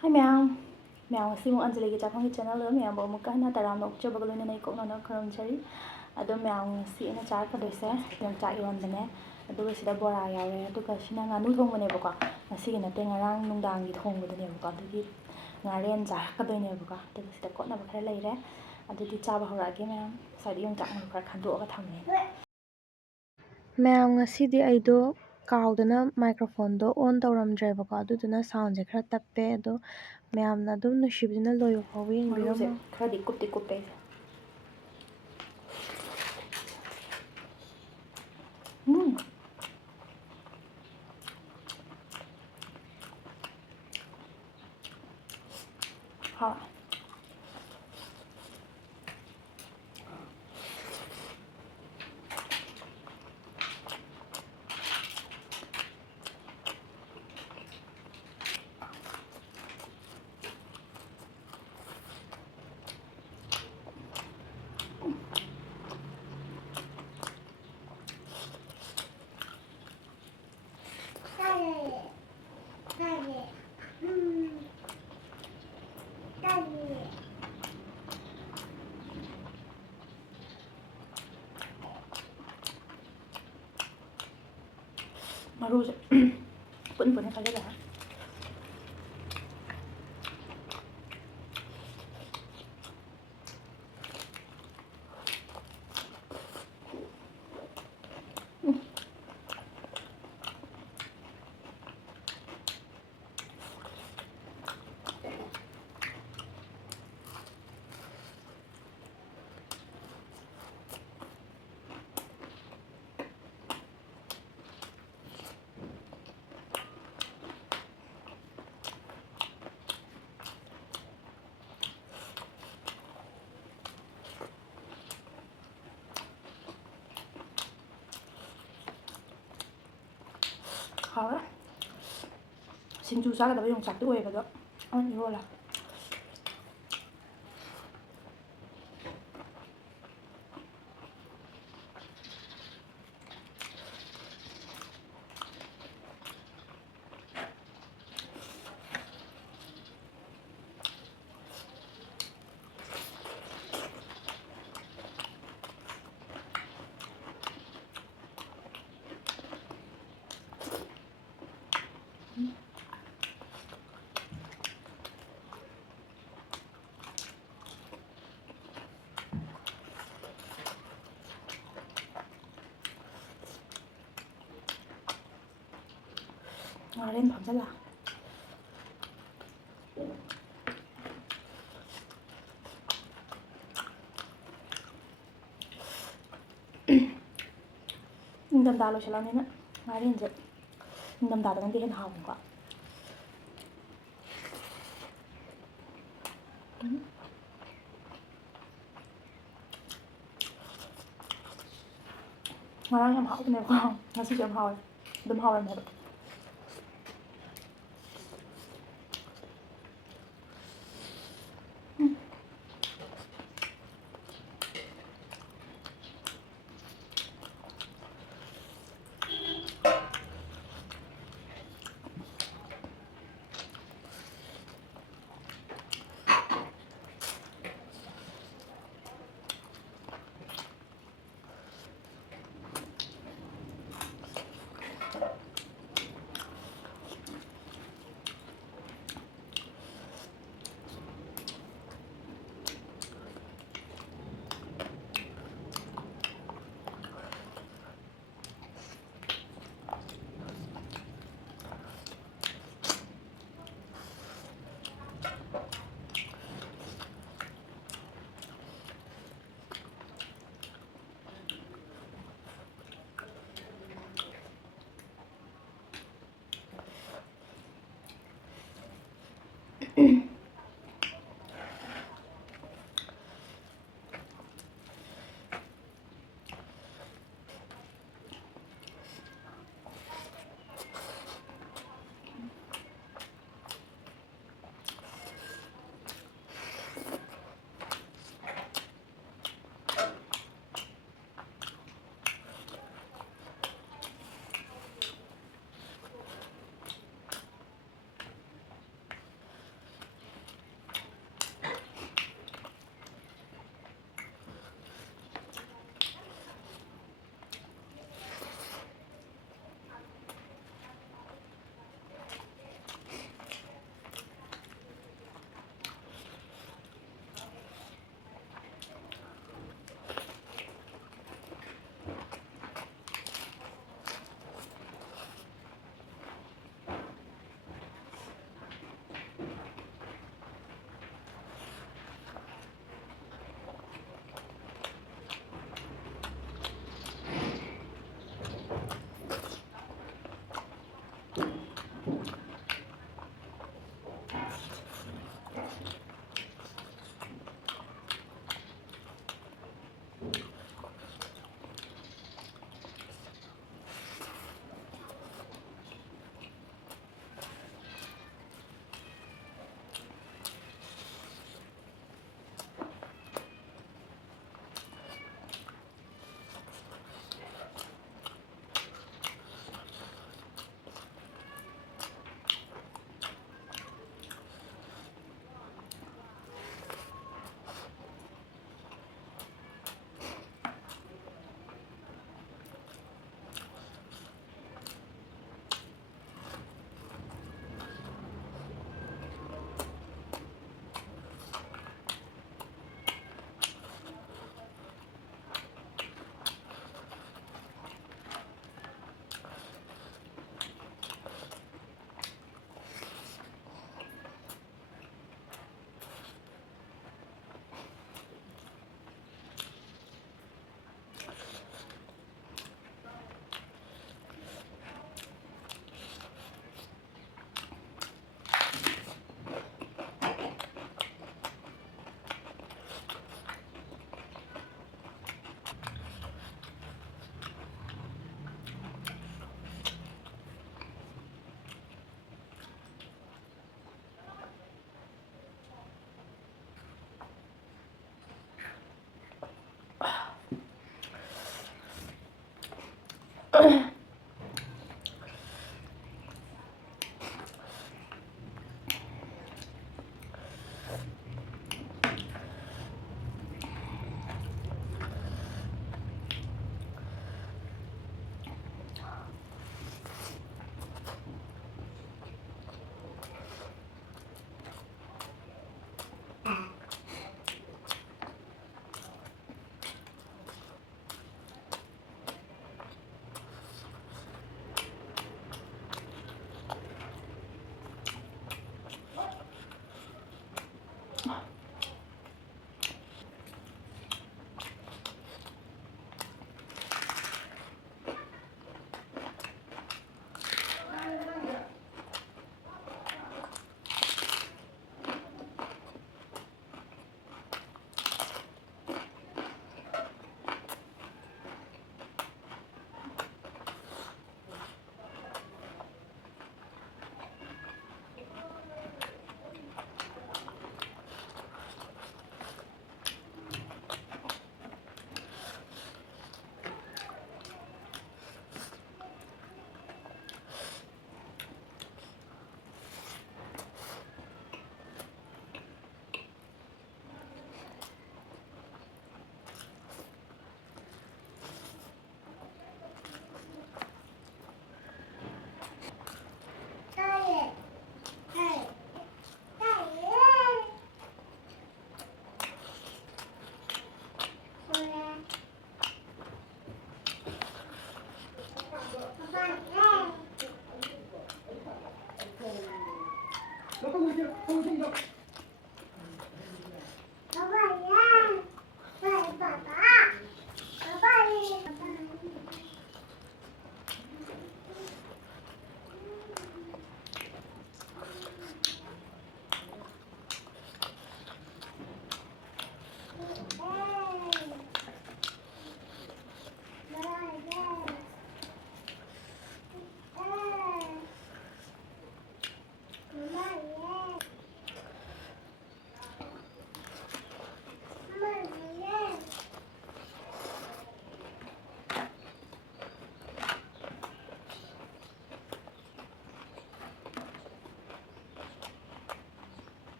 Hai ꯃꯌꯥꯝ ꯉꯁꯤꯃꯨꯛ ꯑꯟꯖꯂꯤꯒꯤ ꯆꯥꯛꯈꯨꯝꯒꯤ ꯆꯦꯅꯦꯜꯗ ꯃꯌꯥꯝꯕꯨ ꯑꯃꯨꯛꯀ ꯍꯟꯅ ꯇꯔꯥꯝꯅ ꯑꯣꯛꯆꯕꯒ ꯂꯣꯏꯅꯅ ꯏꯀꯣꯛꯅꯅ ꯈꯨꯔꯨꯝꯖꯔꯤ ꯑꯗꯣ ꯃꯌꯥꯝ ꯉꯁꯤ ꯑꯩꯅ ꯆꯥꯔꯛꯀꯗꯣꯏꯁꯦ ꯌꯣꯡꯆꯥꯛ ꯏꯔꯣꯟꯕꯅꯦ ꯑꯗꯨꯒ ꯁꯤꯗ ꯕꯣꯔꯥ ꯌꯥꯎꯔꯦ ꯑꯗꯨꯒ ꯁꯤꯅ ꯉꯥꯅꯨ ꯊꯣꯡꯕꯅꯦꯕꯀꯣ ꯉꯁꯤꯒꯤ ꯅꯠꯇꯦ ꯉꯔꯥꯡ ꯅꯨꯡꯗꯥꯡꯒꯤ ꯊꯣꯡꯕꯗꯨꯅꯦꯕꯀꯣ ꯑꯗꯨꯒꯤ ꯉꯥꯔꯦꯟ ꯆꯥꯔꯛꯀꯗꯣꯏꯅꯦꯕꯀꯣ ꯑꯗꯨꯒ ꯁꯤꯗ ꯀꯣꯠꯅꯕ ꯈꯔ ꯂꯩꯔꯦ ꯑꯗꯨꯗꯤ ꯆꯥꯕ ꯍꯧꯔꯛꯑꯒꯦ ꯃꯌꯥꯝ ꯉꯁꯥꯏꯗꯤ ꯌꯣꯡꯆꯥꯛ ꯃꯔꯨ ꯈꯔ ꯈꯟꯗꯣꯛꯑꯒ ꯊꯝꯃꯦ ꯃꯌꯥꯝ ꯉꯁꯤꯗꯤ ꯑꯩꯗꯣ ꯀꯥꯎꯗꯅ ꯃꯥꯏꯀ꯭ꯔꯣꯐꯣꯟꯗꯣ ꯑꯣꯟ ꯇꯧꯔꯝꯗ꯭ꯔꯦꯕꯀꯣ ꯑꯗꯨꯗꯨꯅ ꯁꯥꯎꯟꯁꯦ ꯈꯔ ꯇꯞꯄꯦ ꯑꯗꯣ ꯃꯌꯥꯝꯅ ꯑꯗꯨꯝ ꯅꯨꯡꯁꯤꯕꯤꯗꯨꯅ ꯂꯣꯏꯕ ꯐꯥꯎꯕ ꯌꯦꯡꯕꯤꯔꯝꯃꯣ ꯈꯔꯗꯤ ꯀꯨꯞꯇꯤ ꯀꯨꯞꯄꯦ ꯍꯥꯎ ꯃꯔꯨꯁꯦ ꯄꯨꯟ ꯄꯨꯟꯅ ꯈꯜꯂꯒ ꯍꯥꯎꯔꯦ ꯁꯤꯡꯖꯨ ꯆꯥꯒꯗꯕ ꯌꯣꯡꯆꯥꯛꯇꯤ ꯑꯣꯏꯌꯦꯕ ꯑꯗꯣ ꯏꯔꯣꯜꯂꯦ ꯉꯥꯔꯦꯟ ꯐꯝꯖꯜꯂ ꯅꯤꯡꯊꯝꯊꯥ ꯂꯣꯏꯁꯤꯜꯂꯛꯑꯕꯅꯤꯅ ꯉꯥꯔꯦꯟꯁꯦ ꯅꯤꯡꯊꯝꯊꯥꯗꯅꯗꯤ ꯍꯦꯟꯅ ꯍꯥꯎꯕꯀꯣ ꯉꯔꯥꯡ ꯌꯥꯝ ꯍꯥꯎꯕꯅꯦꯕꯀꯣ ꯉꯁꯤꯁꯨ ꯌꯥꯝ ꯍꯥꯎꯋꯦ ꯑꯗꯨꯝ ꯍꯥꯎꯔꯝꯃꯦꯕ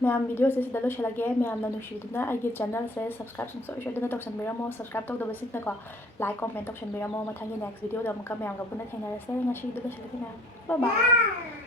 ꯃꯌꯥꯝ ꯚꯤꯗꯤꯑꯣꯁꯦ ꯁꯤꯗ ꯂꯣꯏꯁꯤꯜꯂꯒꯦ ꯃꯌꯥꯝꯅ ꯅꯨꯡꯁꯤꯕꯤꯗꯨꯅ ꯑꯩꯒꯤ ꯆꯦꯅꯦꯜꯁꯦ ꯁꯕꯁꯀ꯭ꯔꯥꯏꯕ ꯁꯨꯡꯁꯣꯏ ꯁꯣꯏꯗꯅ ꯇꯧꯁꯟꯕꯤꯔꯝꯃꯣ ꯁꯕꯁꯀ꯭ꯔꯥꯏꯕ ꯇꯧꯗꯕꯁꯤꯡꯅꯀꯣ ꯂꯥꯏꯛ ꯀꯣꯃꯦꯟ ꯇꯧꯁꯟꯕꯤꯔꯝꯃꯣ ꯃꯊꯪꯒꯤ ꯅꯦꯛꯁ ꯚꯤꯗꯤꯑꯣꯗ ꯑꯃꯨꯛꯀ ꯃꯌꯥꯝꯒ ꯄꯨꯟꯅ ꯊꯦꯡꯅꯔꯁꯦ ꯉꯁꯤꯒꯤꯗꯤ ꯂꯣꯏꯁꯤꯜꯂꯒꯦ ꯃꯌꯥꯝ ꯕꯥꯏ ꯕꯥꯏ